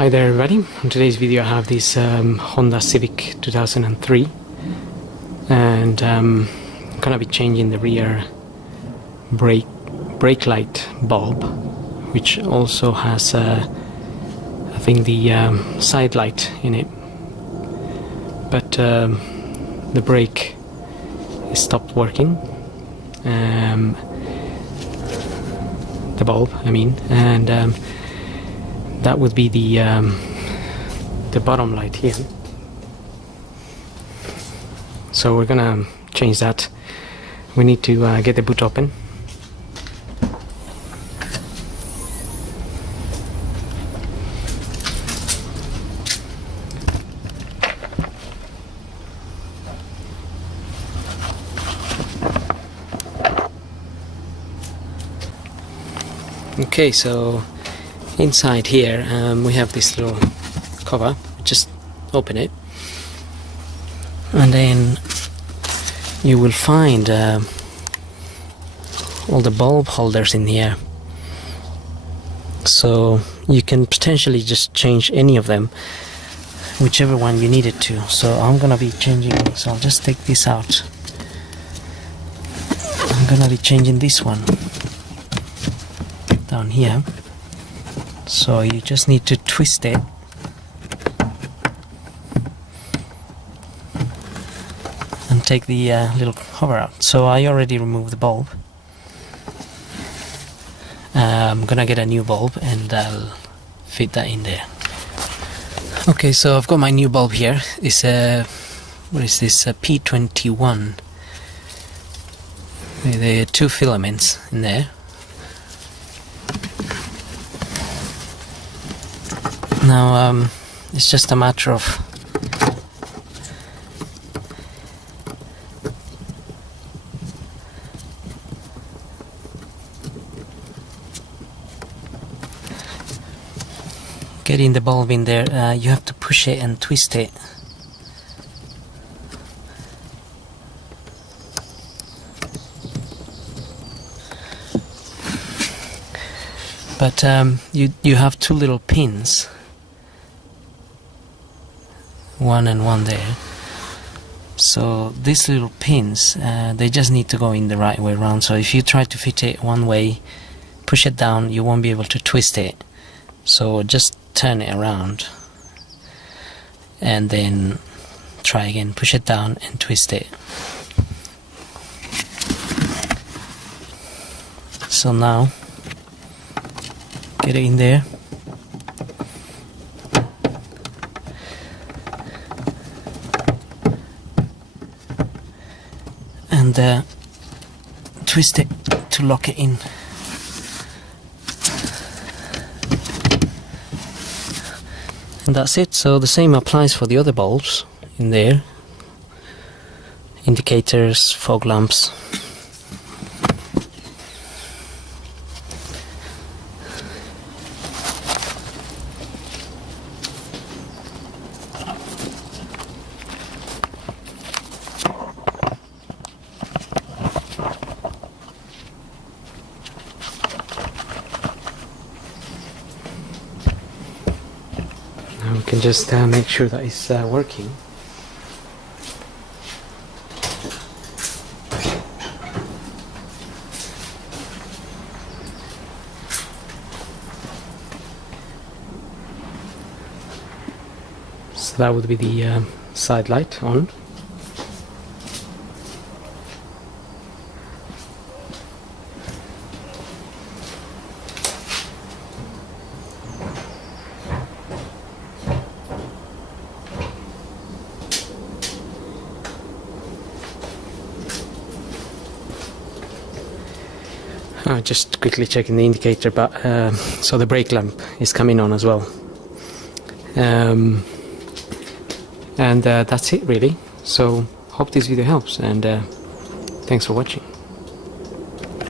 Hi there everybody. In today's video I have this Honda Civic 2003 and I'm gonna be changing the rear brake light bulb, which also has I think the side light in it, but the brake stopped working, the bulb I mean, and that would be the bottom light here. So we're gonna change that. We need to get the boot open. Okay, so inside here we have this little cover. Just open it and then you will find all the bulb holders in here, so you can potentially just change any of them, whichever one you needed to. So I'm gonna be changing, so I'll just take this out. I'm gonna be changing this one down here. So you just need to twist it and take the little cover out. So I already removed the bulb. I'm gonna get a new bulb and I'll fit that in there. Okay, so I've got my new bulb here. It's a, what is this, a P21. There are two filaments in there. Now it's just a matter of getting the bulb in there. You have to push it and twist it. But you have two little pins, one and one there. So these little pins, they just need to go in the right way around. So if you try to fit it one way, push it down, you won't be able to twist it. So just turn it around and then try again, push it down and twist it. So now get it in there. And twist it to lock it in. And that's it. So the same applies for the other bulbs in there. Indicators, fog lamps. We can just make sure that it's working. So that would be the side light on. Just quickly checking the indicator, but so the brake lamp is coming on as well, and that's it really. So hope this video helps, and thanks for watching.